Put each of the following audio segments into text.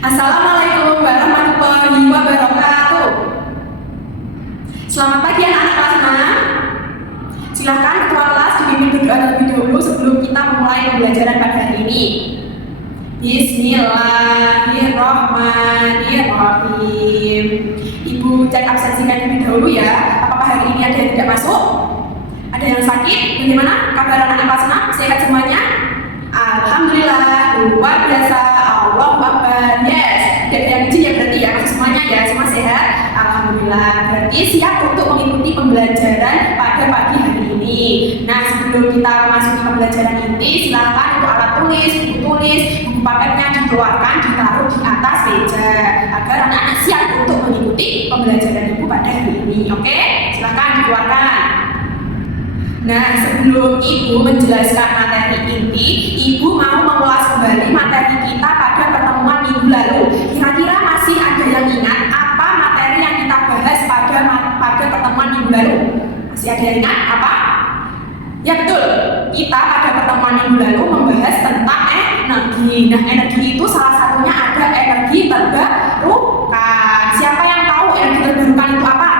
Assalamualaikum warahmatullahi wabarakatuh. Selamat pagi anak-anak kelas 6. Silakan ketua kelas dipimpin berdoa terlebih dahulu sebelum kita memulai pembelajaran pada hari ini. Bismillahirrahmanirrahim. Ibu cek absensinya terlebih dahulu ya. Apakah hari ini ada yang tidak masuk? Ada yang sakit? Bagaimana kabar anak-anak kelas 6? Sehat semuanya? Alhamdulillah, luar biasa. Allahu Akbar. Yes, tidak ada yang izin ya berarti ya, semuanya ya, semua sehat. Alhamdulillah, berarti siap untuk mengikuti pembelajaran pada pagi hari ini. Nah, sebelum kita memasuki pembelajaran ini, silakan untuk alat tulis, buku paketnya dikeluarkan, ditaruh di atas meja agar anak-anak siap untuk mengikuti pembelajaran ibu pada hari ini. Oke, silakan dikeluarkan. Nah, sebelum Ibu menjelaskan materi inti, Ibu mau mengulas kembali materi kita pada pertemuan minggu lalu. Kira-kira masih ada yang ingat apa materi yang kita bahas pada pertemuan minggu lalu? Masih ada yang ingat apa? Ya betul, kita pada pertemuan minggu lalu membahas tentang energi. Nah, energi itu salah satunya ada energi terbarukan. Siapa yang tahu energi terbarukan itu apa?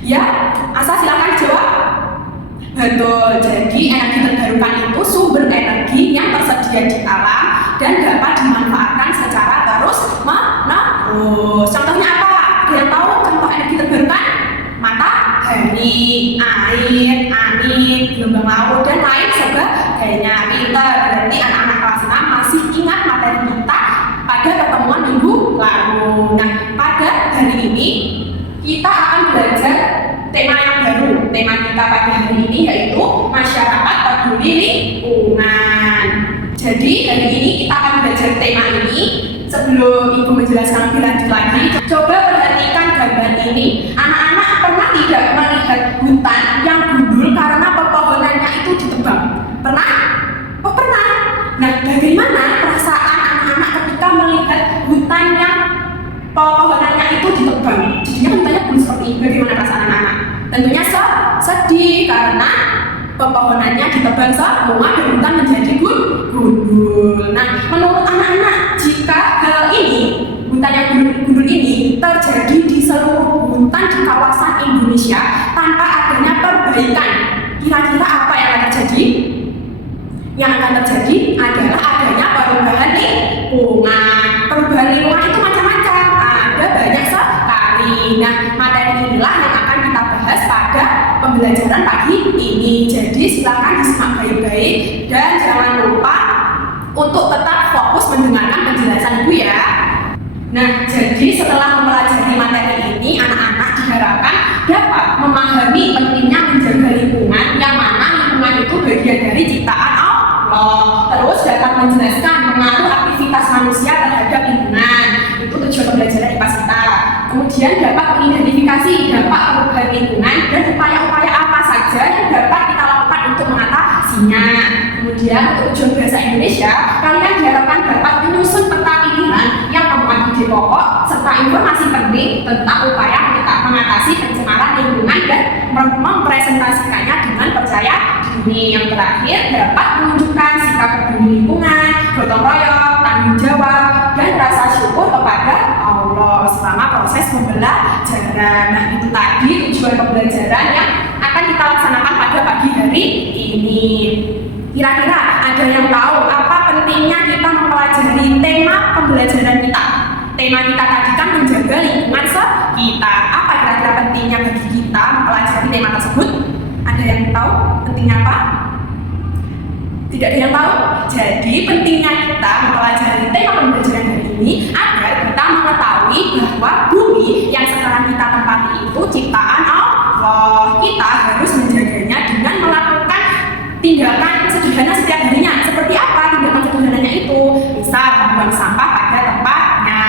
Ya, Asa silakan jawab. Betul, jadi energi terbarukan itu sumber energi yang tersedia di alam dan dapat dimanfaatkan secara terus-menerus. Contohnya apa? Ada yang tahu contoh energi terbarukan? Matahari, air, angin, gelombang laut, dan lain sebagainya. Pinter, berarti anak-anak kelas 6 masih ingat materi kita pada pertemuan minggu lalu. Nah, pada hari ini kita akan belajar tema yang baru. Tema kita pada hari ini yaitu masyarakat peduli lingkungan. Jadi hari ini kita akan belajar tema ini. Sebelum Ibu menjelaskan lebih lanjut lagi, coba perhatikan gambar ini. Anak-anak pernah tidak melihat hutan yang gundul karena pepohonannya itu ditebang? Pernah? Oh pernah. Nah, bagaimana perasaan anak-anak ketika melihat hutan yang pepohonannya itu ditebang? Jadinya hutannya gundul seperti ini. Bagaimana perasaan anak-anak? Tentunya sedih karena pepohonannya ditebang semua dan hutan menjadi gundul. Nah, menurut anak-anak, jika hal ini, hutan yang gundul ini terjadi di seluruh hutan di kawasan Indonesia tanpa adanya perbaikan, kira-kira apa yang akan terjadi? Yang akan terjadi adalah adanya perubahan lingkungan. Perubahan lingkungan itu macam-macam, ada banyak sekali. Nah, materi inilah yang akan kita bahas pada pembelajaran pagi ini. Jadi silakan disimak baik-baik dan jangan lupa untuk tetap fokus mendengarkan penjelasan Ibu ya. Nah, jadi setelah mempelajari materi ini, anak-anak diharapkan dapat memahami pentingnya menjaga lingkungan, yang mana lingkungan itu bagian dari ciptaan Allah. Terus dapat menjelaskan pengaruh aktivitas manusia terhadap lingkungan. Itu tujuan pembelajaran IPA kita. Kemudian dapat mengidentifikasi dampak perubahan lingkungan dan upaya-upaya apa saja yang dapat kita lakukan untuk mengatasinya. Kemudian untuk tujuan bahasa Indonesia, kalian diharapkan dapat menyusun peta pilihan yang memuat ide pokok serta informasi penting tentang upaya kita mengatasi pencemaran lingkungan dan mempresentasikannya dengan percaya diri. Yang terakhir, dapat menunjukkan sikap peduli lingkungan, gotong royong, tanggung jawab, dan rasa syukur kepada Allah selama proses pembelajaran. Nah, itu tadi tujuan pembelajaran yang akan kita laksanakan pada pagi hari ini. Kira-kira ada yang tahu apa pentingnya kita mempelajari tema pembelajaran kita? Tema kita tadi kan menjaga lingkungan sekitar. Apa kira-kira pentingnya bagi kita mempelajari tema tersebut? Ada yang tahu pentingnya apa? Tidak ada yang tahu? Jadi pentingnya kita mempelajari tema pembelajaran hari ini agar kita mengetahui bahwa bumi yang sekarang kita tempati itu ciptaan Allah. Kita harus menjaganya dengan melakukan tindakan sederhana setiap harinya. Seperti apa tindakan sederhananya itu? Bisa membuang sampah pada tempatnya,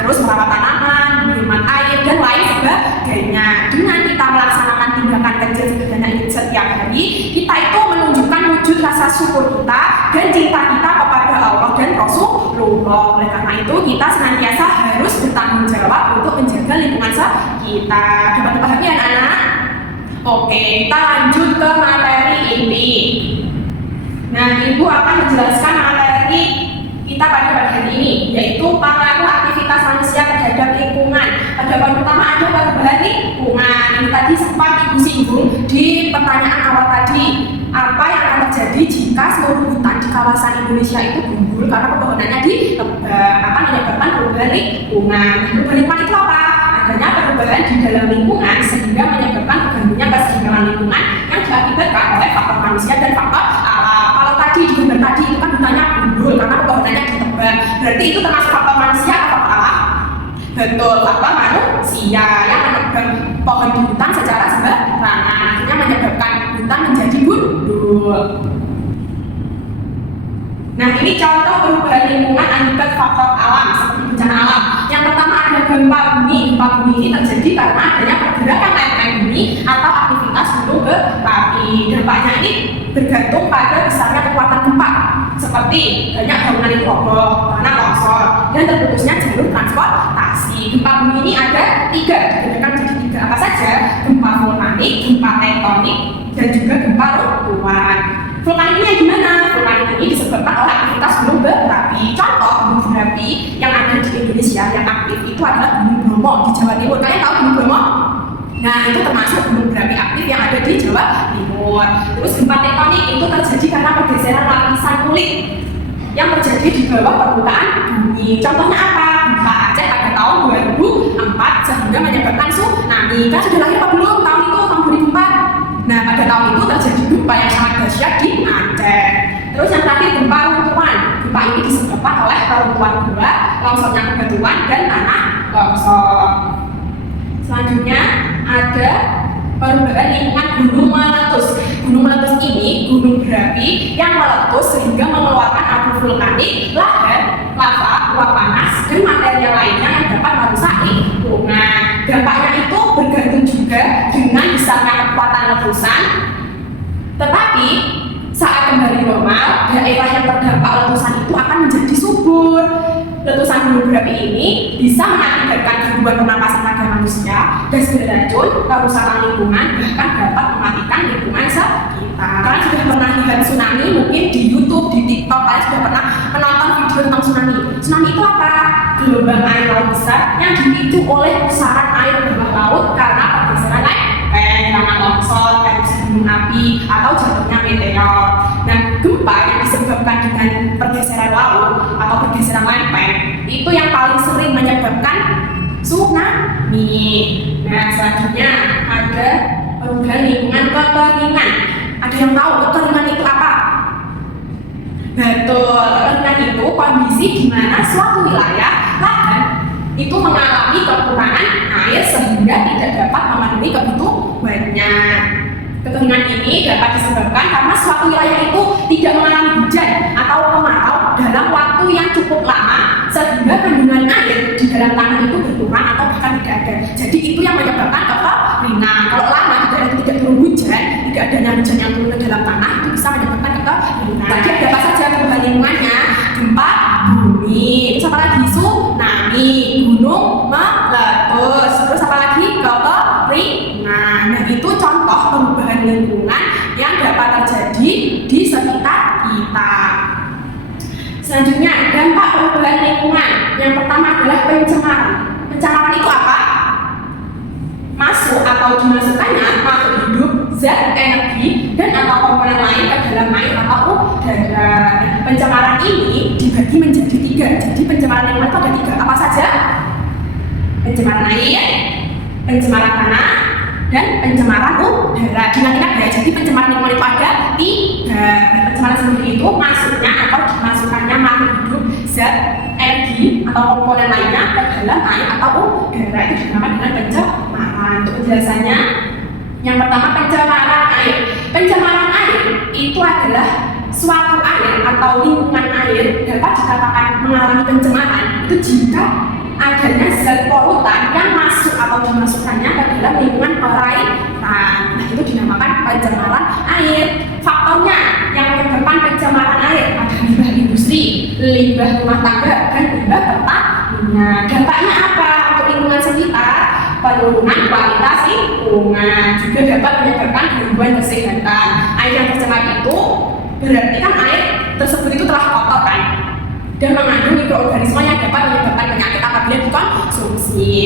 terus merawat tanaman, menghemat air, dan lain sebagainya. Dengan kita melaksanakan tindakan kecil sederhana ini setiap hari, kita itu menunjukkan wujud rasa syukur kita dan cinta kita kepada Allah dan Rasulullah. Oleh karena itu, kita senantiasa harus bertanggung jawab untuk menjaga lingkungan sekitar. Dapat dipahami anak-anak? Oke, kita lanjut ke materi inti. Nah, Ibu akan menjelaskan materi kita pada hari ini, yaitu para ada perubahan lingkungan. Ini tadi sempat Ibu singgung di pertanyaan awal tadi. Apa yang akan terjadi jika seluruh hutan di kawasan Indonesia itu gundul karena pepohonannya ditebang? Apa menyebabkan perubahan lingkungan? Perubahan lingkungan itu apa? Adanya perubahan di dalam lingkungan sehingga menyebabkan terganggunya keseimbangan lingkungan yang diakibatkan oleh faktor manusia dan faktor alam. Kalau tadi di gambar tadi itu kan hutannya gundul karena pepohonannya ditebang. Berarti itu termasuk faktor manusia atau faktor alam? Betul, faktor manusia yang menebang pohon di hutan secara sembarangan, akhirnya menyebabkan hutan menjadi gundul. Nah, ini contoh perubahan lingkungan akibat faktor alam seperti bencana alam. Yang pertama ada gempa bumi. Gempa bumi ini terjadi karena adanya pergerakan lereng bumi atau aktivitas gunung berapi. Dampaknya ini bergantung pada besarnya kekuatan gempa, seperti banyak bangunan itu roboh, tanah longsor, dan terputusnya jalur transportasi. Gempa bumi ini ada 3, dibedakan jadi 3. Apa saja? Gempa vulkanik, gempa tektonik, dan juga gempa runtuhan. Vulkanik ini gimana? Vulkanik ini disebabkan oleh aktivitas gunung berapi. Contoh gunung berapi yang ada di Indonesia yang aktif itu adalah Gunung Bromo di Jawa Timur. Kalian tahu Gunung Bromo? Nah, itu termasuk gunung berapi aktif yang ada di Jawa Timur. Terus gempa tektonik itu terjadi karena pergeseran lapisan kulit yang terjadi di bawah permukaan bumi. Contohnya apa? Gempa Aceh pada tahun 2004 sehingga menyebabkan tsunami. Kan sudah lahir apa belum tahun itu, tahun 2004? Nah, pada tahun itu terjadi gempa yang sangat dahsyat di Aceh. Terus yang terakhir gempa runtuhan. Gempa ini disebabkan oleh reruntuhan gua, longsornya bebatuan dan tanah longsor. Selanjutnya ada perubahan lingkungan gunung meletus. Gunung meletus ini gunung berapi yang meletus sehingga mengeluarkan abu vulkanik, lava, uap panas, dan material lainnya yang dapat merusak lingkungan. Dampaknya itu bergantung juga dengan besarnya kekuatan letusan. Tetapi saat kembali normal, daerah yang terdampak letusan itu akan menjadi subur. Letusan gunung berapi ini bisa mengakibatkan gangguan pernapasan pada manusia, gas beracun, kerusakan lingkungan, bahkan dapat mematikan lingkungan sekitar. Kalian sudah pernah lihat tsunami mungkin di YouTube, di TikTok, kalian sudah pernah menonton video tentang tsunami. Tsunami itu apa? Gelombang air laut besar yang dipicu oleh pusaran air bawah laut karena pergeseran lereng, karena longsor, erupsi gunung api, atau jatuhnya meteor. Nah, gempa yang disebabkan dengan pergeseran laut atau pergeseran lempeng itu yang paling sering menyebabkan tsunami. Nah, selanjutnya ada perubahan lingkungan kekeringan. Ada yang tahu kekeringan itu apa? Betul, kekeringan itu kondisi di mana suatu wilayah lahan itu mengalami kekurangan air sehingga tidak dapat memenuhi kebutuhannya. Kekeringan ini dapat disebabkan karena suatu wilayah itu tidak mengalami hujan atau kemarau dalam waktu yang cukup lama sehingga kandungan air di dalam tanah itu berkurang atau bahkan tidak ada. Jadi itu yang menyebabkan kekeringan. Kalau lama tidak turun hujan, tidak adanya hujan yang turun ke dalam tanah, itu bisa menyebabkan kekeringan. Tadi ada apa saja perubahan lingkungannya? Gempa bumi, terus apa lagi? Tsunami, gunung meletus, terus apa lagi? Kekeringan. Nah, itu contoh perubahan lingkungan yang dapat terjadi di sekitar kita. Selanjutnya, dampak perubahan lingkungan. Yang pertama adalah pencemaran. Pencemaran itu apa? Masuk atau dimasukkannya makhluk hidup, zat, energi, dan atau komponen lain ke dalam air atau udara. Pencemaran ini dibagi menjadi 3. Jadi pencemaran lingkungan itu ada 3. Apa saja? Pencemaran air, pencemaran tanah, dan pencemaran udara. Ingat-ingat ya, jadi pencemaran lingkungan itu ada 3. Dan pencemaran sendiri itu masuknya atau dimasukkannya makhluk hidup, zat, energi, atau komponen lainnya ke dalam air atau udara. Itu dinamakan dengan pencemaran. Untuk penjelasannya, yang pertama pencemaran air. Pencemaran air itu adalah suatu air atau lingkungan air dapat dikatakan mengalami pencemaran itu jika adanya zat polutan yang masuk atau dimasukkannya ke dalam lingkungan perairan. Nah, itu dinamakan pencemaran air. Faktornya yang menyebabkan pencemaran air ada limbah industri, limbah rumah tangga, dan limbah pertanian. Dampaknya apa untuk lingkungan sekitar? Penurunan kualitas lingkungan, juga dapat menyebabkan gangguan kesehatan. Air yang tercemar itu berarti kan air tersebut itu telah kotor kan, dan mengandung mikroorganisme yang dapat menyebabkan penyakit apabila dikonsumsi.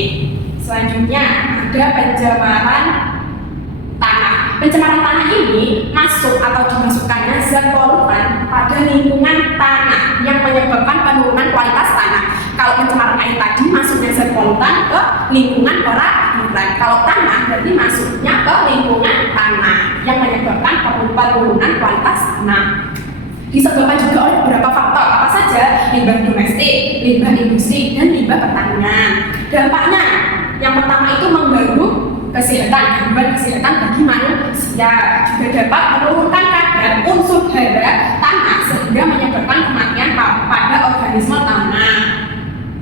Selanjutnya ada pencemaran tanah. Pencemaran tanah ini masuk atau dimasukkannya zat polutan pada lingkungan tanah yang menyebabkan penurunan kualitas tanah. Kalau pencemaran air tadi masuknya zat polutan ke lingkungan perairan. Kalau tanah berarti masuknya ke lingkungan tanah yang menyebabkan penurunan kualitas tanah. Disebabkan juga oleh beberapa faktor, apa saja? Limbah domestik, limbah industri, dan limbah pertanian. Dampaknya yang pertama itu mengganggu gangguan kesehatan bagi manusia, juga dapat menurunkan kadar unsur hara tanah sehingga menyebabkan kematian pada organisme tanah.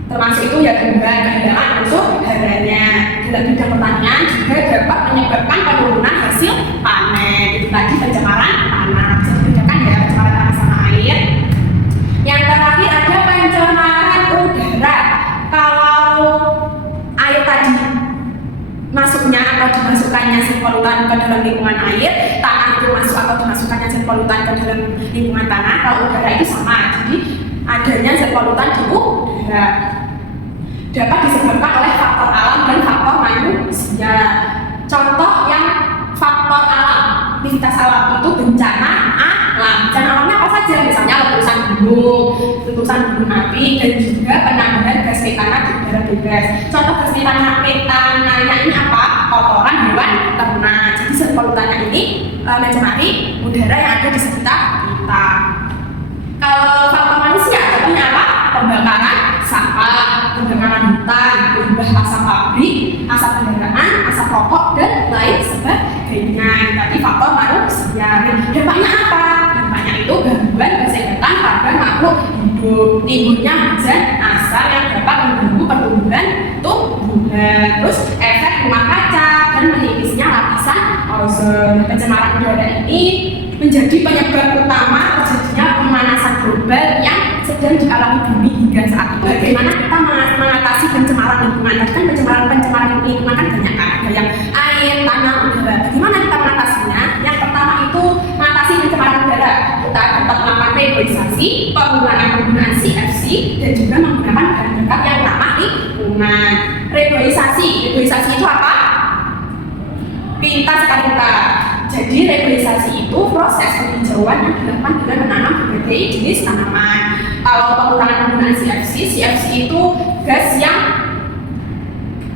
Termasuk itu ya kehilangan unsur haranya. Dalam bidang pertanian juga dapat menyebabkan penurunan hasil panen. Itu tadi pencemaran tanah. Bisa dibedakan ya pencemaran tanah sama air. Yang terakhir ada pencemaran udara. Kalau air tadi masuknya atau dimasukkannya zat polutan ke dalam lingkungan air, tanah itu masuk atau dimasukkannya zat polutan ke dalam lingkungan tanah. Kalau udara itu sama, jadi adanya zat polutan di udara dapat disebabkan oleh faktor alam dan faktor manusia. Contoh yang faktor alam, aktivitas alam itu bencana alam. Bencana alamnya apa saja? Misalnya letusan gunung api, dan juga penambahan gas metana di udara bebas. Contoh gas metananya ini apa? Kotoran hewan ternak. Jadi zat polutannya ini mencemari udara yang ada di sekitar kita. Kalau faktor manusia, contohnya apa? Pembakaran sampah, pembakaran hutan, limbah asap pabrik, asap kendaraan, asap rokok, dan lain sebagainya. Tadi faktor manusia. Dampaknya apa? Dampaknya itu gangguan kesehatan pada makhluk hidup, timbulnya hujan asal yang dapat mengganggu pertumbuhan tumbuhan, terus efek rumah kaca dan menipisnya lapisan ozon. Pencemaran udara ini menjadi penyebab utama terjadinya pemanasan global yang sedang dialami bumi hingga saat ini. Bagaimana kita mengatasi pencemaran lingkungan? Tadi kan pencemaran lingkungan kan banyak kan, ada yang air, tanah, udara. Bagaimana kita mengatasinya? Yang pertama itu mengatasi pencemaran udara. Kita dapat melakukan reboisasi, penggunaan CFC, dan juga menggunakan bahan bakar yang ramah lingkungan. Reboisasi itu apa? Pintar sekali kita. Jadi reboisasi itu proses penghijauan yang dilakukan dengan menanam berbagai jenis tanaman. Kalau penggunaan CFC itu gas yang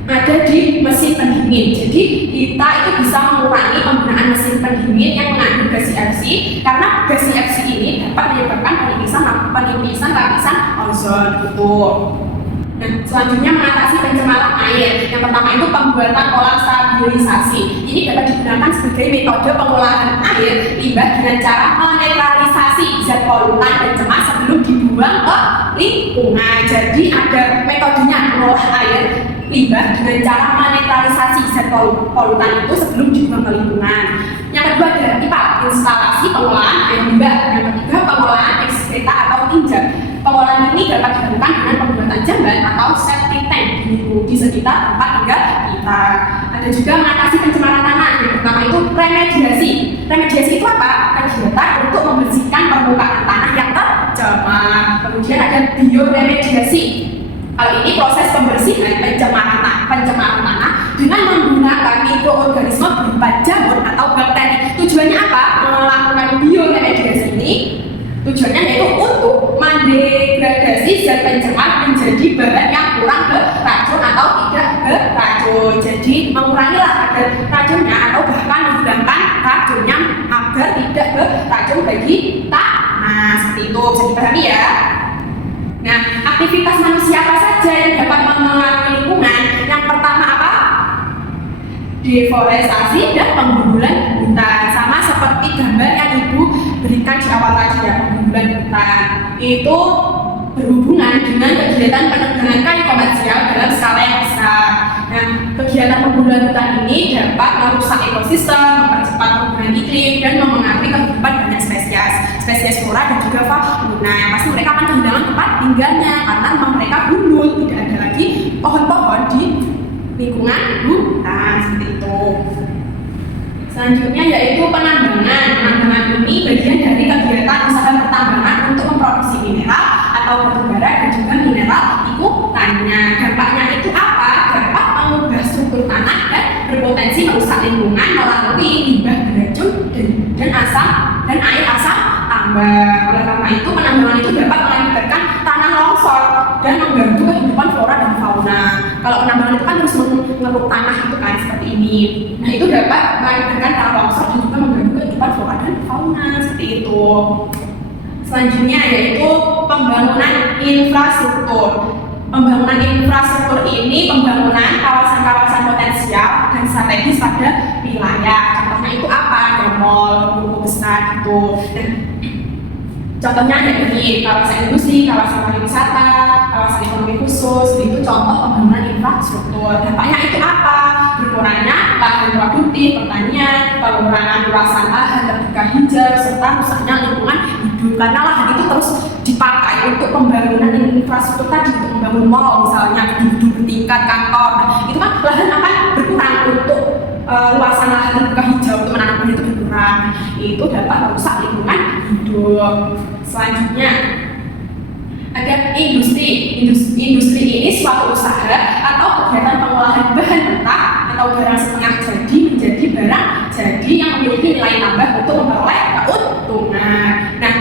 ada di mesin pendingin. Jadi kita itu bisa mengurangi penggunaan mesin pendingin yang mengandung gas CFC, karena gas CFC ini dapat menyebabkan penipisan lapisan ozon. Nah, selanjutnya mengatasi pencemaran air. Yang pertama itu pembuatan pola stabilisasi. Ini dapat digunakan sebagai metode pengolahan air limbah dengan cara menetralisasi zat polutan pencemar sebelum dibuang ke lingkungan. Jadi ada metodenya mengolah air limbah dengan cara menetralisasi zat polutan itu sebelum dibuang ke lingkungan. Yang kedua ada IPA, instalasi pengolahan air limbah. Yang ketiga pengolahan ekskreta atau tinja. Pengolahan ini dapat dilakukan dengan pembuatan jamban atau septic tank di sekitar tempat tinggal kita. Ada juga mengatasi pencemaran tanah. Yang pertama itu remediasi. Remediasi itu apa? Kegiatan untuk membersihkan permukaan tanah yang tercemar. Kemudian ada bioremediasi. Kalau ini proses pembersihan pencemaran tanah dengan menggunakan mikroorganisme berupa jamur atau bakteri. Tujuannya apa? Melakukan bioremediasi ini tujuannya yaitu untuk mendegradasi zat pencemar menjadi bahan yang kurang beracun atau tidak beracun. Jadi mengurangilah kadar racunnya atau bahkan menghilangkan racunnya agar tidak beracun bagi tanah. Seperti itu, bisa dipahami ya. Nah, aktivitas manusia apa saja yang dapat mempengaruhi lingkungan? Yang pertama apa? Deforestasi dan penggundulan hutan. Sama seperti gambar yang Ibu berikan di awal tadi ya, penggundulan hutan. Itu berhubungan dengan kegiatan penebangan kayu komersial dalam skala yang besar. Nah, kegiatan penggundulan hutan ini dapat merusak ekosistem, mempercepat perubahan iklim, dan memengaruhi kehidupan banyak spesies flora dan juga fauna. Yang pasti mereka akan kehilangan tempat tinggalnya karena mereka gundul, tidak ada lagi pohon-pohon di lingkungan hutan seperti itu. Selanjutnya yaitu penambangan. Penambangan ini bagian dari kegiatan usaha pertambangan untuk memproduksi mineral atau batu bara dan juga mineral ikutannya. Dampaknya itu apa? Dapat mengubah berpotensi merusak lingkungan melalui limbah beracun dan air asam tambang. Oleh karena itu, penambangan itu dapat mengakibatkan tanah longsor dan mengganggu kehidupan flora dan fauna. Kalau penambangan itu kan terus mengeruk tanah itu kan seperti ini. Nah, itu dapat mengakibatkan tanah longsor dan juga mengganggu kehidupan flora dan fauna seperti itu. Selanjutnya yaitu pembangunan infrastruktur. Pembangunan infrastruktur ini pembangunan kawasan-kawasan potensial dan strategis pada wilayah. Contohnya itu apa? Ada mall, buku besar gitu. Dan contohnya ada ini kawasan industri, kawasan pariwisata, kawasan ekonomi khusus. Itu contoh pembangunan infrastruktur. Dampaknya itu apa? Berkurangnya lahan produktif, pertanian, pengurangan luasan lahan terbuka hijau, serta rusaknya lingkungan hidup. Karena lahan itu terus dipakai untuk pembangunan infrastruktur tadi, untuk membangun mall misalnya, gedung bertingkat, kantor. Nah, itu kan lahan akan berkurang untuk luasan lahan terbuka hijau untuk menanam pohon itu berkurang. Itu dapat merusak lingkungan hidup. Selanjutnya ada industri. Industri ini suatu usaha atau kegiatan pengolahan bahan mentah atau barang setengah jadi menjadi barang jadi yang memiliki nilai tambah untuk memperoleh keuntungan. Nah,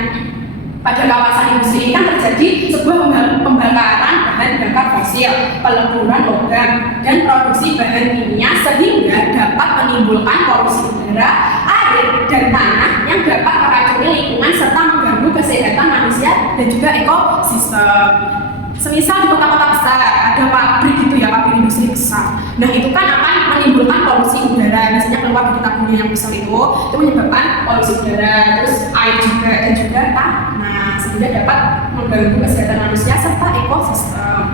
pada kawasan industri ini kan terjadi sebuah pembakaran bahan bakar fosil, peleburan logam, dan produksi bahan kimia sehingga dapat menimbulkan polusi udara, air, dan tanah yang dapat meracuni lingkungan serta mengganggu kesehatan manusia dan juga ekosistem. Semisal di kota-kota besar ada pabrik gitu ya, pabrik industri besar. Nah, itu kan akan menimbulkan polusi udara. Biasanya keluar dari tabungnya yang besar itu menyebabkan polusi udara, terus air juga dan juga tanah, sehingga dapat mengganggu kesehatan manusia serta ekosistem.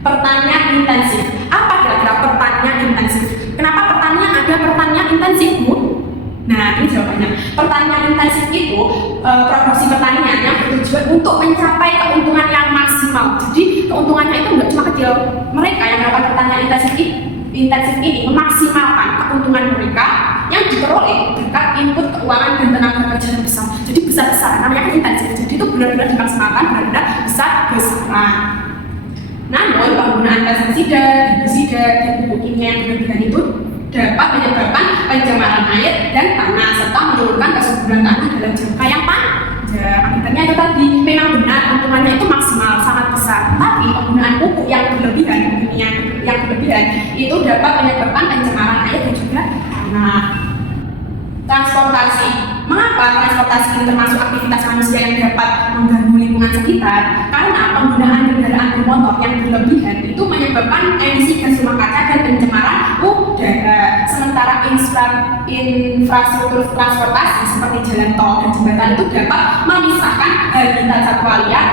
Pertanian intensif. Apa kira-kira pertanian intensif? Kenapa pertanian ada pertanian intensif, Bu? Nah, ini jawabannya. Pertanian intensif itu produksi pertanian yang bertujuan untuk mencapai keuntungan yang maksimal. Jadi keuntungannya itu nggak cuma kecil. Mereka yang melakukan pertanian intensif ini memaksimalkan keuntungan mereka yang diperoleh berkat input keuangan dan tenaga kerja yang besar. Jadi besar-besaran, namanya intensif. Jadi itu benar-benar dimaksimalkan, benar-benar besar-besaran. Namun penggunaan pestisida, herbisida, dan pupuk kimia yang berlebihan itu dapat menyebabkan pencemaran air dan tanah serta menurunkan kesuburan tanah dalam jangka yang panjang. Akibatnya itu tadi memang benar keuntungannya itu maksimal sangat besar, tapi penggunaan pupuk yang berlebihan, kimia yang berlebihan itu dapat menyebabkan pencemaran air dan juga tanah. Transportasi. Mengapa transportasi ini termasuk aktivitas manusia yang dapat mengganggu lingkungan sekitar? Karena penggunaan kendaraan bermotor yang berlebihan itu menyebabkan emisi gas rumah kaca dan pencemaran udara. Sementara infrastruktur transportasi seperti jalan tol dan jembatan itu dapat memisahkan habitat satwa liar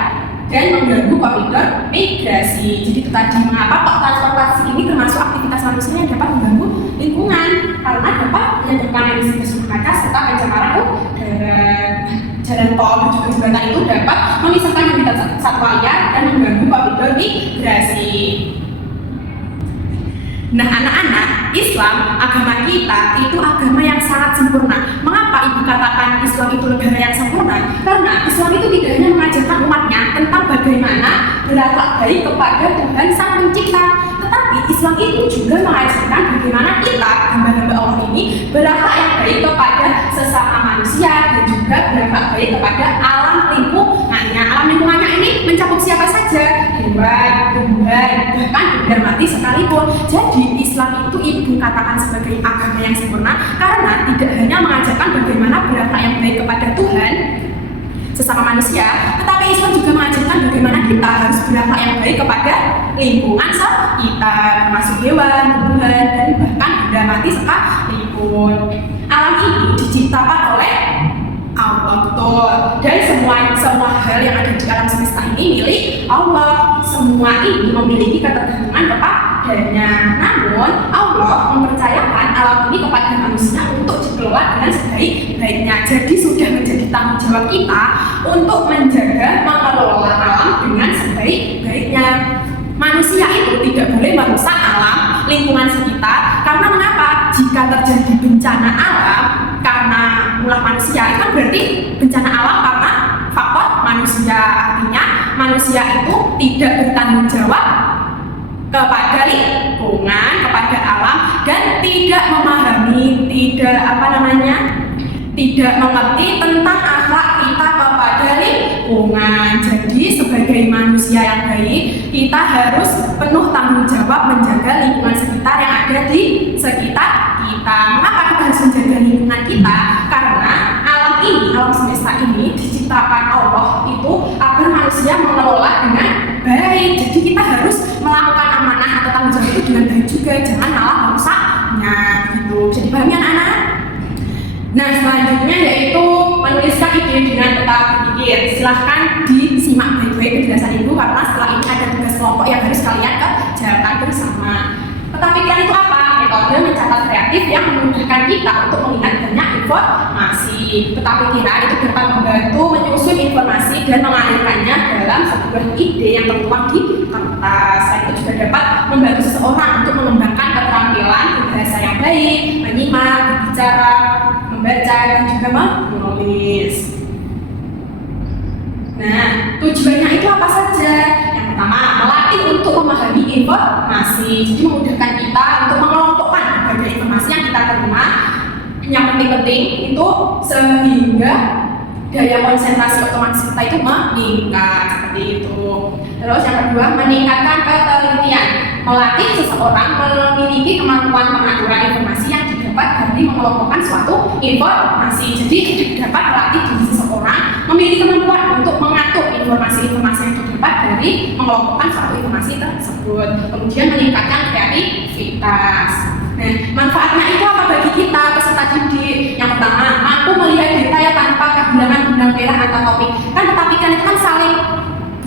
dan mengganggu koridor migrasi. Jadi itu tadi mengapa transportasi ini termasuk aktivitas manusia yang dapat mengganggu lingkungan, karena dapat menyebabkan emisi gas rumah kaca serta pencemaran udara. Jalan tol dan juga jembatan itu dapat memisahkan habitat satwa liar dan mengganggu koridor migrasi. Nah, anak-anak, Islam, agama kita itu agama yang sangat sempurna. Mengapa ibu katakan Islam itu negara yang sempurna? Karena Islam itu tidak hanya mengajarkan umatnya tentang bagaimana berakhlak baik kepada Tuhan Sang Pencipta, tetapi Islam itu juga mengajarkan bagaimana kita, hamba-hamba Allah ini, berakhlak yang baik kepada sesama manusia dan juga berakhlak baik kepada alam lingkungannya. Alam lingkungannya ini mencakup siapa saja? Hewan, tumbuhan, bahkan benda mati sekalipun. Jadi Islam itu ibu katakan sebagai agama yang sempurna karena tidak hanya mengajarkan bagaimana berakhlak yang baik kepada Tuhan sesama manusia, tetapi Islam juga mengajarkan bagaimana kita harus berakhlak yang baik kepada lingkungan kita, termasuk hewan, tumbuhan, dan bahkan benda mati sekalipun. Alam ini diciptakan oleh Allah, betul. Dan semua hal yang ada di alam semesta ini milik Allah. Semua ini memiliki ketergantungan kepadanya. Namun Allah mempercayakan alam ini kepada manusia untuk dikelola dengan sebaik-baiknya. Jadi sudah menjadi tanggung jawab kita untuk menjaga mengelola alam dengan sebaik-baiknya. Manusia itu tidak boleh merusak alam lingkungan sekitar. Karena mengapa? Jika terjadi bencana alam karena ulah manusia, itu kan berarti bencana alam karena faktor manusia. Artinya manusia itu tidak bertanggung jawab kepada lingkungan, kepada alam, dan tidak memahami, tidak mengerti tentang akhlak kita kepada lingkungan. Jadi sebagai manusia yang baik, kita harus penuh tanggung jawab menjaga lingkungan sekitar yang ada di sekitar kita. Mengapa kita harus menjaga lingkungan kita? Karena alam semesta ini diciptakan Allah itu agar manusia mengelola dengan baik. Jadi kita harus melakukan amanah atau tanggung jawab itu dengan baik juga, jangan malah merusaknya gitu. Bisa dipahami anak-anak? Nah, selanjutnya yaitu menuliskan ide dengan tetap berpikir. Silahkan disimak baik-baik penjelasan ibu, karena setelah ini ada tugas kelompok yang harus kalian kerjakan bersama. Peta pikiran itu apa? Metode mencatat kreatif yang memudahkan kita untuk mengingat banyak informasi. Peta pikiran itu dapat membantu menyusun informasi dan mengalirkannya dalam sebuah ide yang tertuang di kertas. Selain itu juga dapat membantu seseorang untuk mengembangkan keterampilan berbahasa yang baik, menyimak, berbicara, membaca, dan juga menulis. Nah, tujuannya itu apa saja? Yang pertama, melatih untuk memahami informasi. Jadi memudahkan kita untuk mengelompokkan berbagai informasi yang kita terima. Yang penting-penting itu sehingga daya konsentrasi otomatis kita itu meningkat, seperti itu. Terus yang kedua, meningkatkan ketelitian. Melatih seseorang memiliki kemampuan pengaturan informasi yang didapat dari mengelompokkan suatu informasi. Jadi dapat melatih diri seseorang memiliki kemampuan untuk mengatur informasi-informasi yang didapat dari mengelompokkan suatu informasi tersebut. Kemudian meningkatkan kreativitas. Nah, manfaatnya itu apa bagi kita peserta didik? Yang pertama, mampu melihat detail tanpa kehilangan benang merah atau topik. Kan tetapikan itu kan saling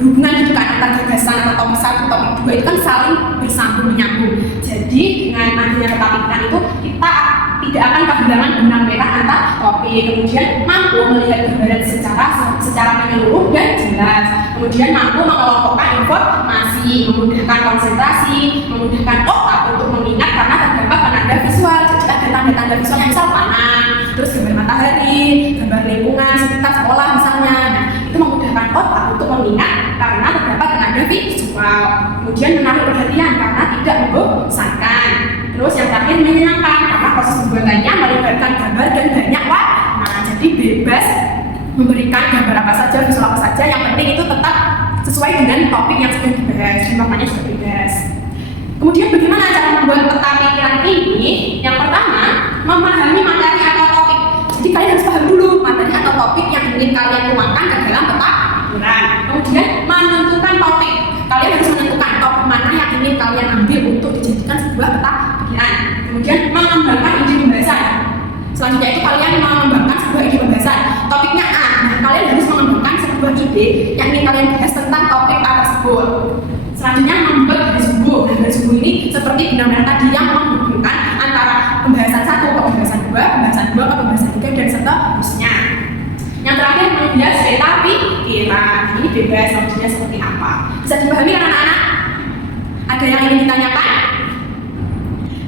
berhubungan gitu kan, antara gagasan atau topik satu, topik dua itu kan saling bersambung menyambung. Jadi dengan adanya ketapikan itu kita tidak akan kehilangan benang merah antar topik. Kemudian mampu melihat gambaran secara menyeluruh dan jelas. Kemudian mampu mengelompokkan informasi, memudahkan konsentrasi, memudahkan otak untuk mengingat karena terdapat penanda visual. Jadi ada tanda-tanda visual, misal panah, terus gambar matahari, gambar lingkungan sekitar sekolah misalnya. Nah, itu memudahkan otak untuk mengingat karena terdapat penanda visual. Kemudian menarik perhatian karena tidak membosankan. Terus yang terakhir, menyenangkan karena proses pembuatannya melibatkan gambar dan banyak warna. Jadi bebas memberikan gambar apa saja, visual apa saja, yang penting itu tetap sesuai dengan topik yang sedang dibahas. Maknanya juga bebas. Kemudian bagaimana cara membuat peta pikiran ini? Yang pertama, memahami materi atau topik. Jadi kalian harus paham dulu materi atau topik yang ingin kalian tuangkan ke dalam peta pikiran. Kemudian menentukan topik. Kalian harus menentukan topik mana yang ingin kalian ambil untuk dijadikan sebuah peta pikiran. Kemudian mengembangkan ide pembahasan. Selanjutnya itu kalian mengembangkan sebuah ide pembahasan. Topiknya A. Nah, kalian harus mengembangkan sebuah ide yang ingin kalian bahas tentang topik A tersebut. Selanjutnya membuat garis hubung. Nah, garis hubung ini seperti benang-benang tadi yang menghubungkan antara pembahasan 1 ke pembahasan 2, pembahasan 2 ke pembahasan 3, dan seterusnya. Yang terakhir, membuat peta pikiran. Ini bebas, maksudnya seperti apa? Bisa dipahami kan anak-anak? Ada yang ingin ditanyakan?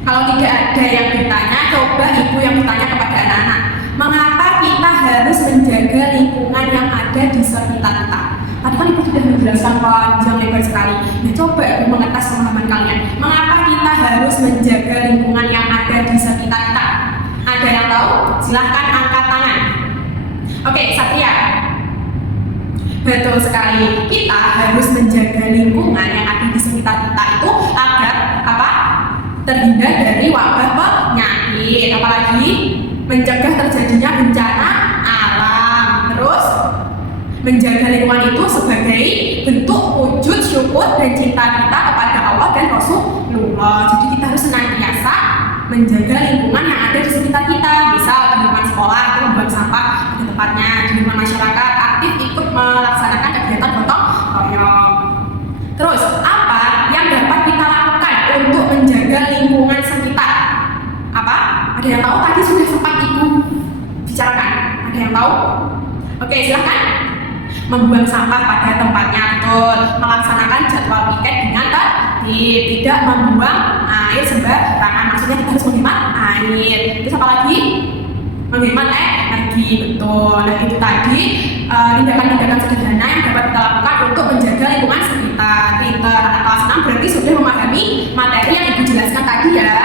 Kalau tidak ada yang ditanya, coba ibu yang bertanya kepada anak-anak. Mengapa kita harus menjaga lingkungan yang ada di sekitar kita? Tadi kan ibu sudah menjelaskan panjang lebar sekali. Nah, coba ibu mengetes pemahaman kalian. Mengapa kita harus menjaga lingkungan yang ada di sekitar kita? Ada yang tahu? Silahkan angkat tangan. Oke, Satria. Betul sekali. Kita harus menjaga lingkungan yang ada di sekitar kita itu agar apa? Terhindar dari wabah penyakit. Apalagi mencegah terjadinya bencana alam. Terus menjaga lingkungan itu sebagai bentuk wujud syukur dan cinta kita kepada Allah dan Rasulullah. Jadi kita harus senantiasa menjaga lingkungan yang ada di sekitar kita. Misal di lingkungan sekolah itu membuang sampah di tempatnya, di lingkungan masyarakat aktif ikut melaksanakan kegiatan gotong royong. Terus apa yang dapat kita lakukan untuk menjaga lingkungan sekitar? Apa? Ada yang tahu? Tadi sudah sempat ibu bicarakan. Ada yang tahu? Oke, silahkan. Membuang sampah pada tempatnya, betul. Melaksanakan jadwal piket dengan tertib, tidak membuang air sembarangan. Maksudnya kita harus menghemat air. Terus apa lagi? Menghemat energi, betul. Nah, itu tadi tindakan-tindakan sederhana yang dapat kita lakukan untuk menjaga lingkungan sekitar. Pinter, anak kelas 6 berarti sudah memahami tadi ya.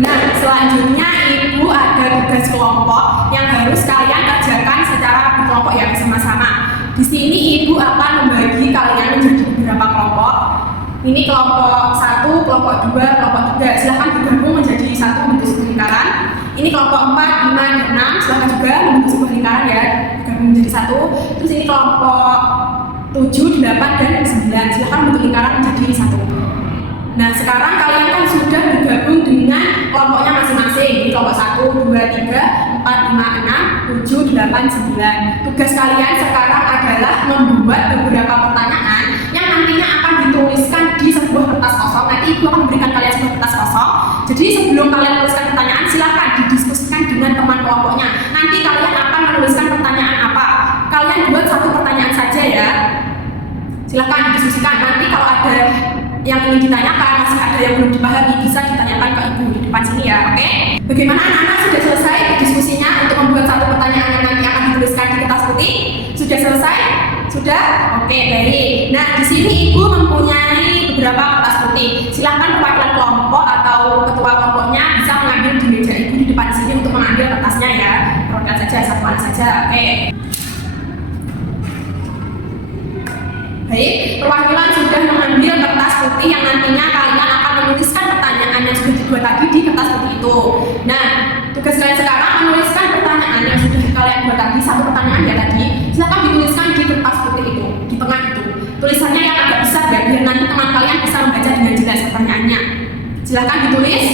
Nah, selanjutnya Ibu ada tugas kelompok yang harus kalian kerjakan secara berkelompok ya, bersama-sama. Di sini Ibu akan membagi kalian menjadi beberapa kelompok. Ini kelompok 1, kelompok 2, kelompok 3. Silahkan digabung menjadi satu membentuk sebuah lingkaran. Ini kelompok 4, 5, dan 6. Silahkan juga membentuk sebuah lingkaran ya, digabung menjadi satu. Terus ini kelompok 7, 8, dan 9. Silahkan membentuk lingkaran menjadi satu. Nah, sekarang kalian kan sudah bergabung dengan kelompoknya masing-masing. Kelompok 1, 2, 3, 4, 5, 6, 7, 8, 9. Tugas kalian sekarang adalah membuat beberapa pertanyaan yang nantinya akan dituliskan di sebuah kertas kosong. Nanti Ibu akan memberikan kalian sebuah kertas kosong. Jadi sebelum kalian menuliskan pertanyaan, silakan didiskusikan dengan teman kelompoknya. Nanti kalian akan menuliskan pertanyaan apa. Kalian buat satu pertanyaan saja ya. Silakan didiskusikan. Nanti kalau ada yang ingin ditanyakan, masih ada yang belum dipahami, bisa ditanyakan ke Ibu di depan sini ya, oke? Bagaimana anak-anak, sudah selesai diskusinya untuk membuat satu pertanyaan yang nanti akan dituliskan di kertas putih? Sudah selesai? Sudah? Oke, baik. Nah, di sini Ibu mempunyai beberapa kertas putih. Silahkan perwakilan kelompok atau ketua kelompoknya bisa mengambil di meja Ibu di depan sini untuk mengambil kertasnya ya. Perwakilan saja, satu anak saja, oke? Baik, perwakilan sudah mengambil kertas putih yang nantinya kalian akan menuliskan pertanyaan yang sudah dibuat tadi di kertas putih itu. Nah, tugas kalian sekarang menuliskan pertanyaan yang sudah kalian buat tadi, satu pertanyaan ya tadi. Silakan dituliskan di kertas putih itu, di tengah itu. Tulisannya yang agak besar ya, biar nanti teman kalian bisa membaca dengan jelas pertanyaannya. Silakan ditulis.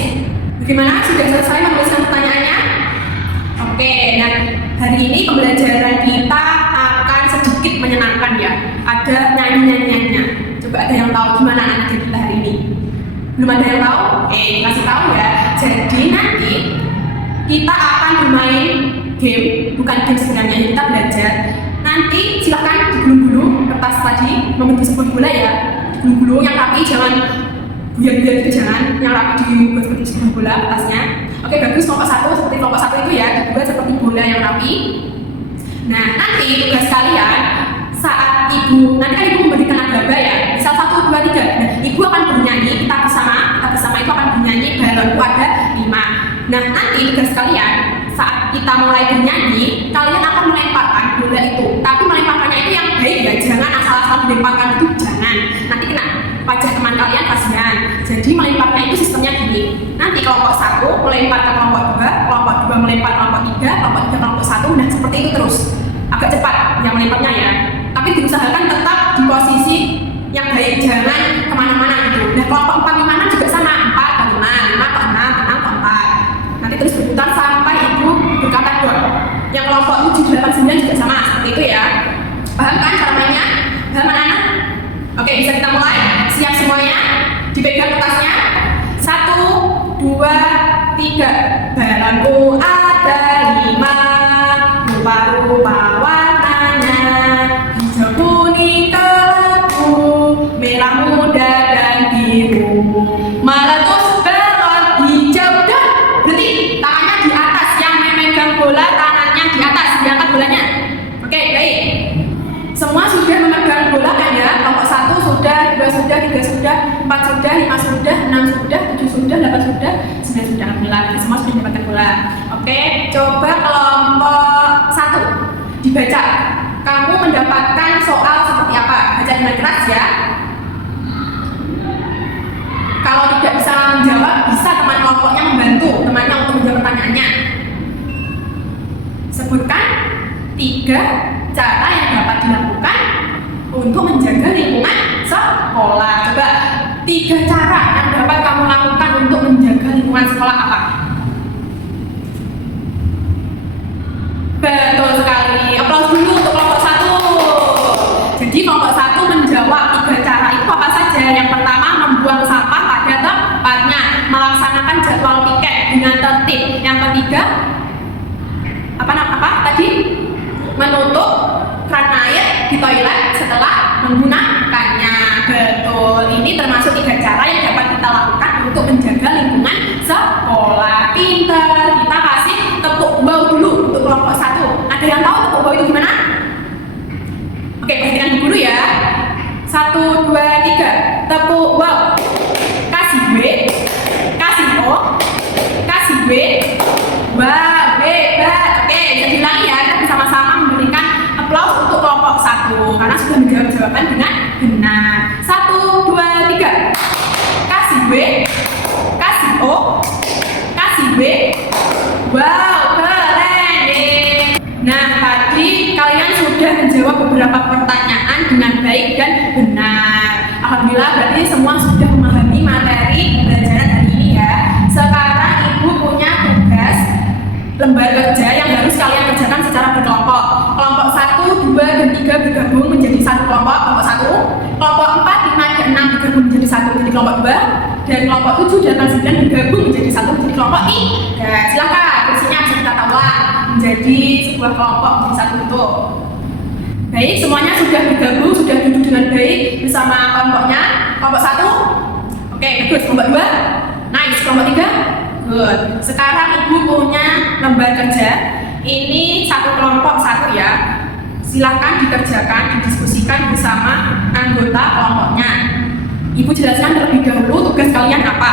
Bagaimana? Sudah selesai menuliskan pertanyaannya? Oke, nah hari ini pembelajaran kita akan sedikit menyenangkan ya. Ada nyanyi-nyanyiannya. Coba ada yang tahu gimana anak kita hari ini? Belum ada yang tahu? Kasih tahu ya. Jadi nanti kita akan bermain game, bukan game sebenarnya, kita belajar. Nanti silakan digulung-gulung kertas tadi membentuk sebuah bola ya. Digulung-gulung yang rapi, jangan buyar-buyar itu, jangan yang rapi dibuat seperti sebuah bola kertasnya. Oke, bagus. Kelompok 1 seperti kelompok 1 itu ya, dibuat seperti bola yang rapi. Nah, nanti tugas kalian saat Ibu, nanti kan Ibu memberikan nada ya, misal 1, 2, 3. Nah, Ibu akan bernyanyi, kita bersama itu akan bernyanyi, balonku ada 5. Nah, nanti tugas kalian saat kita mulai bernyanyi, kalian akan melemparkan bola itu. Tapi melemparkannya itu yang baik ya, jangan asal-asal melemparkan itu, jangan. Nanti kena wajah teman kalian, kasihan. Jadi melemparnya itu sistemnya gini. Nanti kelompok 1 melempar ke kelompok 2, kelompok 2 melempar kelompok 3, kelompok 3 kelompok 1. Nah, seperti itu terus. Agak cepat yang melemparnya ya. Tapi diusahakan tetap di posisi yang baik, jangan kemana-mana gitu. Nah, kelompok 4, 5, 6 juga sama, 4 ke 5, 5 ke 6, 6 ke 4. Nanti terus berputar sampai Ibu berkata dot. Yang kelompok 7, 8, 9 juga sama, seperti itu ya. Paham kan cara mainnya? Paham anak? Oke, bisa kita mulai. Siap semuanya? Dipegang kertasnya. 1, 2, 3. Balonku ada 5, rupa-rupa warnanya, hijau, kuning, kelabu, merah muda dan biru. Meletus balon hijau dan berhenti. Tangannya di atas, yang memegang bola tangannya di atas, diangkat bolanya. Oke, baik. Semua sudah memegang bola kan ya? Kelompok 1 sudah, 2 sudah, 3 sudah, 4 sudah, 5 sudah, 6 sudah, 7 sudah, 8 sudah, 9 sudah. Alhamdulillah, semua sudah mendapatkan bola. Oke, coba kelompok 1 dibaca. Kamu mendapatkan soal seperti apa? Baca dengan keras ya. Kalau tidak bisa menjawab, bisa teman kelompoknya membantu temannya untuk menjawab pertanyaannya. Sebutkan 3 cara yang dapat dilakukan untuk menjaga lingkungan sekolah. Coba 3 cara yang dapat kamu lakukan untuk menjaga lingkungan sekolah apa? Betul sekali. Aplaus dulu untuk kelompok 1. Jadi kelompok 1 menjawab 3 cara itu apa saja? Yang pertama, membuang sampah pada tempatnya, melaksanakan jadwal piket dengan tertib. Yang ketiga, apa tadi? Menutup keran air di toilet setelah menggunakannya. Betul. Ini termasuk 3 cara yang dapat kita lakukan untuk menjaga lingkungan sekolah. Pintar. Kita kasih tepuk bau dulu untuk kelompok 1. Ada yang tahu tepuk bau itu gimana? Oke, perhatikan dulu ya. 1, 2, 3. Tepuk bau. Kasih B, kasih jawaban dengan benar. 1, 2, 3. Kasih B, kasih O, kasih B. Wow, keren deh. Nah, tadi kalian sudah menjawab beberapa pertanyaan dengan baik dan benar. Alhamdulillah, berarti semua sudah memahami materi pembelajaran hari ini ya. Sekarang Ibu punya tugas lembar kerja yang harus kalian kerjakan secara berkelompok. Kelompok 1, 2, dan 3 bergabung menjadi satu kelompok, kelompok 1. Kelompok 4, 5, dan 6 bergabung menjadi satu, menjadi kelompok 2. Dan kelompok 7, 8, 9 bergabung menjadi satu, menjadi kelompok 3. Silakan, kursinya bisa kita tawar menjadi sebuah kelompok menjadi satu itu. Baik, semuanya sudah bergabung, sudah duduk dengan baik bersama kelompoknya. Kelompok 1, oke, bagus. Kelompok 2, nice. Kelompok 3, good. Sekarang Ibu punya lembar kerja. Ini satu kelompok 1 ya. Silahkan dikerjakan, didiskusikan bersama anggota kelompoknya. Ibu jelaskan terlebih dahulu tugas kalian apa.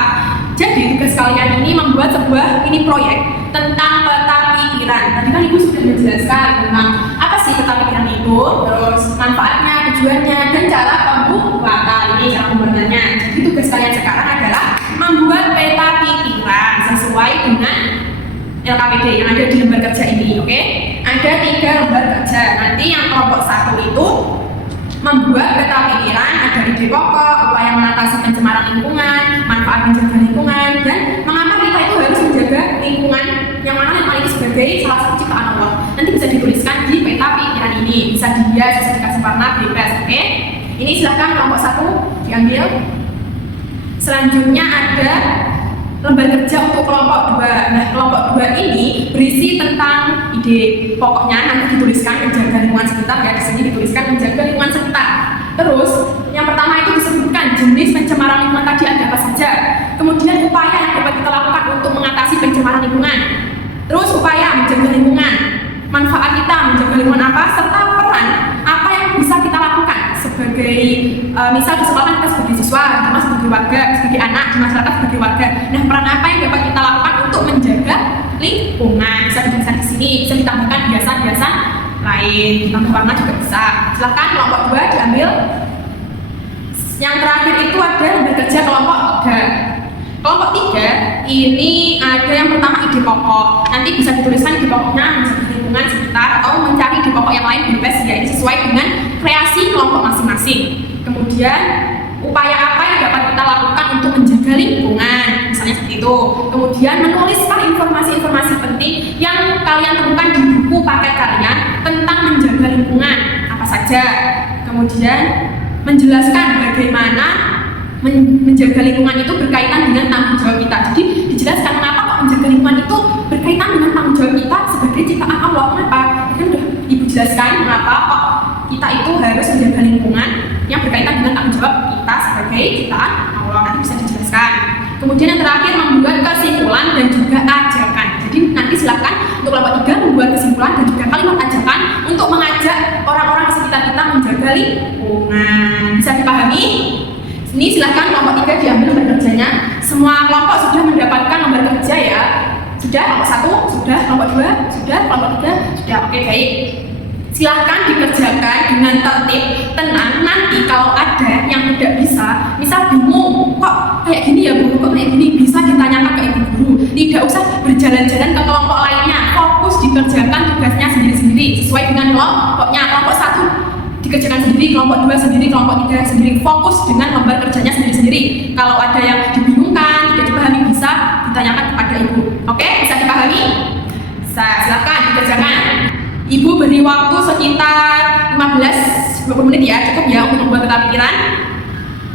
Jadi tugas kalian ini membuat sebuah mini proyek tentang peta pikiran. Tadi kan Ibu sudah menjelaskan tentang apa sih peta pikiran itu, terus manfaatnya, tujuannya, dan cara pembuatan. Ini cara pembuatannya. Jadi tugas kalian sekarang adalah membuat peta pikiran sesuai dengan LKPD yang ada di lembar kerja ini, oke? Ada 3 lembar kerja. Nanti yang kelompok 1 itu membuat peta pikiran, ada ide pokok, upaya mengatasi pencemaran lingkungan, manfaat menjaga lingkungan, dan mengapa kita itu harus menjaga lingkungan yang mana ini sebagai salah satu ciptaan Allah. Nanti bisa dituliskan di peta pikiran ini, bisa dihias, bisa dikasih warna bebas, oke? Ini silahkan kelompok 1 diambil. Selanjutnya ada lembar kerja untuk kelompok 2. Nah, kelompok 2 ini berisi tentang ide pokoknya, nanti dituliskan menjaga lingkungan sekitar ya, di sini dituliskan menjaga lingkungan sekitar. Terus, yang pertama itu disebutkan jenis pencemaran lingkungan tadi ada apa saja. Kemudian upaya yang dapat kita lakukan untuk mengatasi pencemaran lingkungan. Terus upaya menjaga lingkungan, manfaat kita menjaga lingkungan apa, serta peran apa yang bisa kita lakukan sebagai misal di sekolah kita sebagai siswa, di rumah sebagai warga, sebagai anak, di masyarakat sebagai warga. Nah, peran apa yang dapat kita lakukan untuk menjaga lingkungan? Bisa dituliskan di sini, bisa ditambahkan hiasan-hiasan lain, ditambah warna juga bisa. Silahkan kelompok 2 diambil. Yang terakhir itu ada lembar kerja kelompok 3. Kelompok 3 ini ada yang pertama ide pokok. Nanti bisa dituliskan ide pokoknya menjaga lingkungan sekitar atau mencari ide pokok yang lain bebas ya, ini sesuai dengan kreasi kelompok masing-masing. Kemudian upaya apa yang dapat kita lakukan untuk menjaga lingkungan, misalnya seperti itu. Kemudian menuliskan informasi-informasi penting yang kalian temukan di buku paket kalian tentang menjaga lingkungan apa saja. Kemudian menjelaskan bagaimana menjaga lingkungan itu berkaitan dengan tanggung jawab kita. Jadi dijelaskan mengapa kok menjaga lingkungan itu berkaitan dengan tanggung jawab kita sebagai ciptaan Allah. Kenapa? Kan udah Ibu jelaskan mengapa kok kita itu harus menjaga lingkungan yang berkaitan dengan tanggung jawab kita sebagai ciptaan Allah. Nanti bisa dijelaskan. Kemudian yang terakhir membuat kesimpulan dan juga ajakan. Jadi nanti silakan untuk kelompok 3 membuat kesimpulan dan juga kalimat ajakan untuk mengajak orang-orang di sekitar kita menjaga lingkungan. Bisa dipahami? Ini silahkan kelompok 3 diambil lembar kerjanya. Semua kelompok sudah mendapatkan lembar kerja ya. Sudah, kelompok 1 sudah, kelompok 2 sudah, kelompok 3 sudah. Oke, baik. Silahkan dikerjakan dengan tertib, tenang. Nanti kalau ada yang tidak bisa, misal bingung, kok kayak gini ya Bu, kok kayak gini, bisa ditanyakan ke Ibu Guru. Tidak usah berjalan-jalan ke kelompok lainnya, fokus dikerjakan tugasnya sendiri-sendiri sesuai dengan kelompoknya. Kelompok 1 dikerjakan sendiri, kelompok 2 sendiri, kelompok 3 sendiri, fokus dengan lembar kerjanya sendiri-sendiri. Kalau ada yang dibingungkan, tidak dipahami, bisa ditanyakan kepada Ibu. Oke, bisa dipahami? Silakan dikerjakan. Ibu beri waktu sekitar 15-20 menit ya, cukup ya untuk membuat peta pikiran?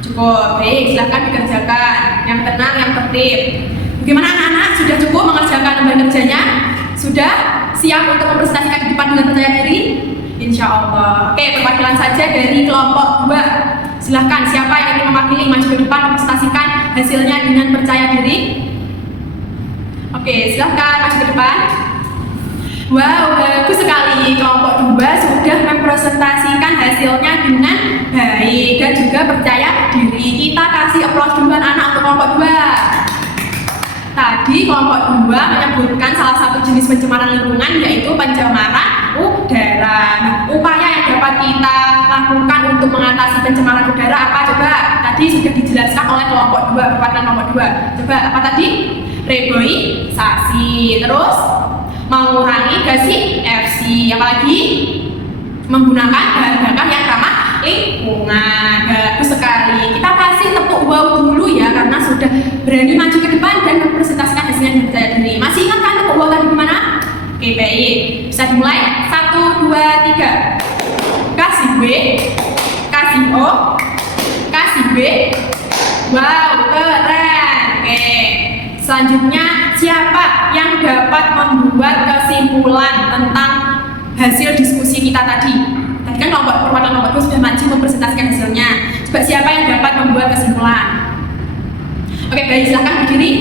Cukup, baik, silahkan dikerjakan. Yang tenang, yang tertib. Bagaimana anak-anak? Sudah cukup mengerjakan lembar kerjanya? Sudah siap untuk mempresentasikan di depan dengan percaya diri? Insya Allah. Oke, perwakilan saja dari kelompok 2. Silahkan, siapa yang ingin mewakili maju ke depan mempresentasikan hasilnya dengan percaya diri? Oke, silahkan maju ke depan. Wow, bagus sekali. Kelompok 2 sudah mempresentasikan hasilnya dengan baik dan juga percaya diri. Kita kasih applause duluan anak untuk kelompok 2. Tadi kelompok 2 menyebutkan salah satu jenis pencemaran lingkungan yaitu pencemaran udara. Nah, upaya yang dapat kita lakukan untuk mengatasi pencemaran udara apa coba? Tadi sudah dijelaskan oleh kelompok 2, perwakilan kelompok 2. Coba apa tadi? Reboisasi, terus mengurangi gasi FC, apalagi menggunakan bahan bakar yang ramah lingkungan. Bagus sekali. Kita kasih tepuk wow dulu ya karena sudah berani maju ke depan dan mempresentasikan hasilnya dengan percaya diri. Masih ingat kan tepuk wow tadi gimana? Oke, baik. Bisa dimulai. 1, 2, 3. Kasih B, kasih O, kasih B. Wow, keren. Oke. Selanjutnya, siapa yang dapat membuat kesimpulan tentang hasil diskusi kita tadi? Tadi kan perwakilan kelompok 2 sudah maju mempresentasikan hasilnya. Coba siapa yang dapat membuat kesimpulan? Oke, baik, silahkan berdiri.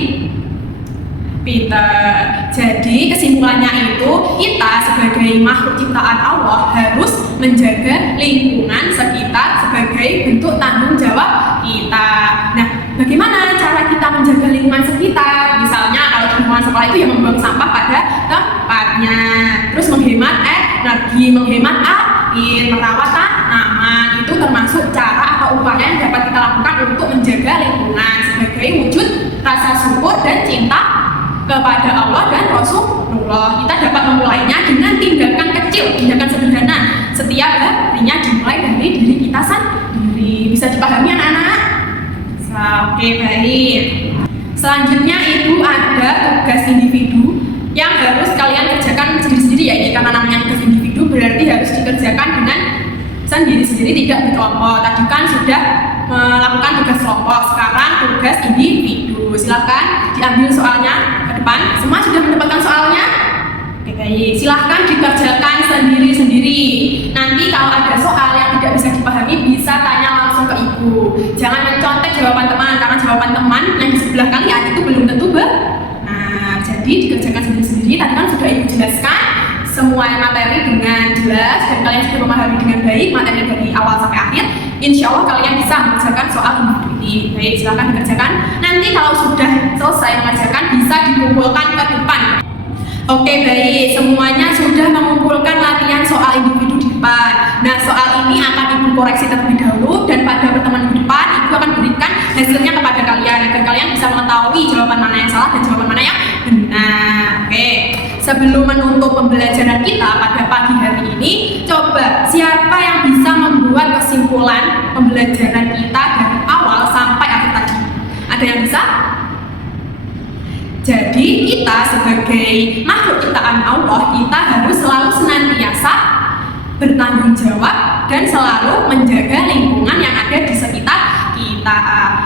Peter. Jadi kesimpulannya itu kita sebagai makhluk ciptaan Allah harus menjaga lingkungan sekitar sebagai bentuk tanggung jawab kita. Nah, bagaimana cara kita menjaga lingkungan sekitar? Misalnya kalau lingkungan sekolah itu yang membuang sampah pada tempatnya, terus menghemat energi, menghemat air, merawat tanaman, itu termasuk cara atau upaya yang dapat kita lakukan untuk menjaga lingkungan sebagai wujud rasa syukur dan cinta kepada Allah dan Rasulullah. Kita dapat memulainya dengan tindakan kecil, tindakan sederhana. Setiap harinya dimulai dari diri kita sendiri. Bisa dipahami anak-anak? Oke, baik. Selanjutnya itu ada tugas individu yang harus kalian kerjakan sendiri-sendiri ya. Ini karena namanya tugas individu berarti harus dikerjakan dengan sendiri-sendiri, tidak berkelompok. Tadi kan sudah melakukan tugas kelompok, sekarang tugas individu. Silahkan diambil soalnya ke depan. Semua sudah mendapatkan soalnya? Oke, baik. Silahkan dikerjakan sendiri-sendiri. Nanti kalau ada soal yang tidak bisa dipahami bisa tanya langsung ke ibu. Jangan mencontek jawaban teman karena jawaban teman yang di sebelah kalian itu belum tentu benar. Jadi dikerjakan sendiri-sendiri. Tadi kan sudah ibu jelaskan semua materi dengan jelas dan kalian sudah memahami dengan baik materi dari awal sampai akhir. Insya Allah kalian bisa mengerjakan soal individu ini. Baik, silahkan dikerjakan. Nanti kalau sudah selesai mengerjakan bisa dikumpulkan ke depan. Oke, baik, semuanya sudah mengumpulkan latihan soal individu di depan. Nah, soal ini akan ibu koreksi terlebih dahulu dan pada pertemuan minggu depan ibu akan berikan hasilnya kepada kalian agar kalian bisa mengetahui jawaban mana yang salah dan jawaban mana yang benar. Oke, sebelum menutup pembelajaran kita pada pagi hari ini, coba siapa yang bisa membuat kesimpulan pembelajaran kita dari awal sampai akhir tadi? Ada yang bisa? Jadi kita sebagai makhluk ciptaan Allah, kita harus selalu senantiasa bertanggung jawab dan selalu menjaga lingkungan yang ada di sekitar kita.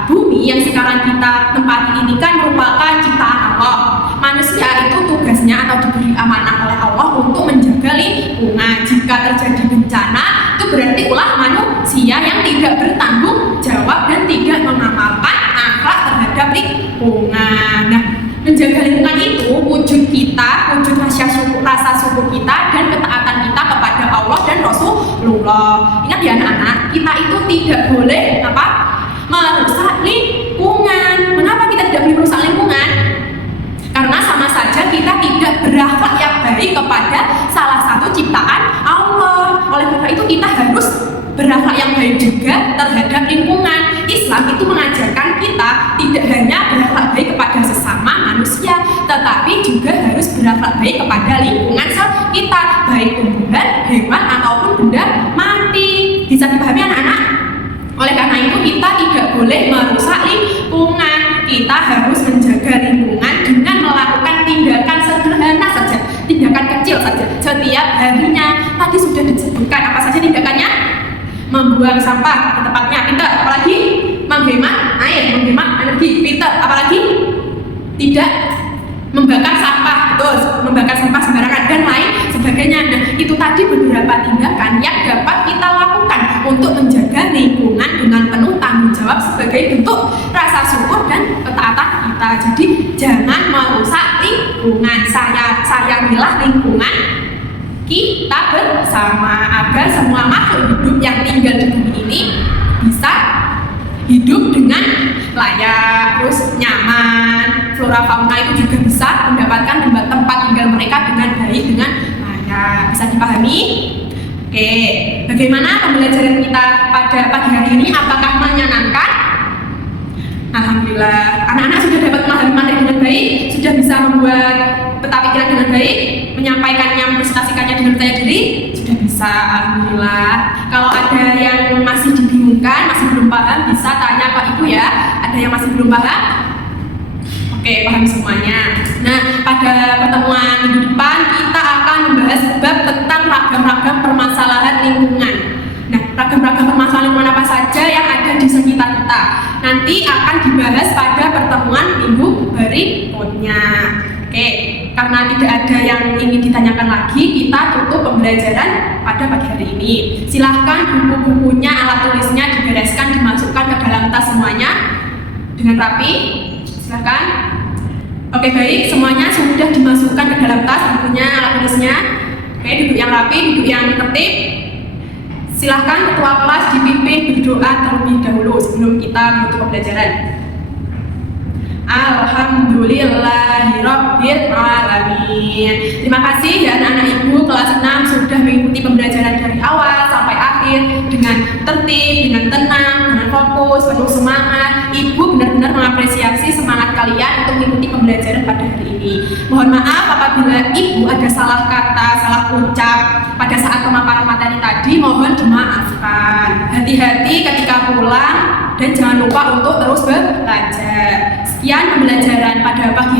Bumi yang sekarang kita tempati ini kan merupakan ciptaan Allah. Manusia itu tugasnya atau diberi amanah oleh Allah untuk menjaga lingkungan. Jika terjadi bencana, itu berarti ulah manusia yang tidak bertanggung jawab dan tidak mengamalkan akhlak terhadap lingkungan. Nah, menjaga lingkungan itu wujud kita, wujud rasa syukur kita dan ketaatan kita kepada Allah dan Rasulullah. Ingat ya anak-anak, kita itu tidak boleh merusak lingkungan. Mengapa kita tidak boleh merusak lingkungan? Karena sama saja kita tidak berakhlak yang baik kepada salah satu ciptaan Allah. Oleh karena itu kita harus berakhlak yang baik juga terhadap lingkungan. Islam itu mengajarkan kita tidak hanya berakhlak baik kepada sesama manusia, tetapi juga harus berakhlak baik kepada lingkungan sekitar, baik tumbuhan, hewan ataupun benda mati. Bisa dipahami anak-anak? Oleh karena itu kita tidak boleh merusak lingkungan. Kita harus menjaga lingkungan dengan melakukan tindakan sederhana saja, tindakan kecil saja setiap harinya. Tadi sudah disebutkan apa saja tindakannya? Membuang sampah di tempatnya, pintar. Apalagi menghemat air, menghemat energi, pintar. Apalagi tidak membakar sampah, betul, membakar sampah sembarangan dan lain sebagainya. Nah, itu tadi beberapa tindakan yang dapat kita lakukan untuk menjaga lingkungan dengan penuh tanggung jawab sebagai bentuk rasa syukur dan ketaatan kita. Jadi jangan merusak lingkungan. Sayangilah lingkungan kita bersama agar semua makhluk hidup yang tinggal di bumi ini bisa hidup dengan layak, terus nyaman. Flora fauna itu juga bisa mendapatkan tempat tinggal mereka dengan baik, dengan layak. Bisa dipahami? Oke, bagaimana pembelajaran kita pada pagi hari ini? Apakah menyenangkan? Alhamdulillah, anak-anak sudah dapat memahami materi dengan baik, sudah bisa membuat peta pikiran dengan baik, menyampaikannya, mempresentasikannya dengan percaya diri, sudah bisa. Alhamdulillah. Kalau ada yang masih dibingungkan, masih belum paham, bisa tanya ke ibu ya. Ada yang masih belum paham? Oke, paham semuanya. Nah, pada pertemuan minggu depan kita akan membahas bab tentang ragam-ragam permasalahan lingkungan. Nah, ragam-ragam permasalahan lingkungan apa saja yang ada di sekitar kita nanti akan dibahas pada pertemuan minggu berikutnya. Oke, karena tidak ada yang ingin ditanyakan lagi, kita tutup pembelajaran pada pagi hari ini. Silahkan buku-bukunya, alat tulisnya dibereskan, dimasukkan ke dalam tas semuanya dengan rapi. Silahkan. Oke, baik, semuanya sudah dimasukkan ke dalam tas bukunya, alat tulisnya. Oke, duduk yang rapi, duduk yang tertib. Silahkan ketua kelas dipimpin berdoa terlebih dahulu sebelum kita menutup pembelajaran. Alhamdulillahirabbil alamin. Terima kasih ya anak-anak ibu kelas 6 sudah mengikuti pembelajaran dari awal sampai akhir dengan tertib, dengan tenang, dengan fokus, penuh semangat. Ibu benar-benar mengapresiasi semangat kalian untuk mengikuti pembelajaran pada hari ini. Mohon maaf apabila ibu ada salah kata, salah ucap pada saat pemaparan materi tadi, mohon dimaafkan. Hati-hati ketika pulang dan jangan lupa untuk terus belajar. Sekian pembelajaran pada pagi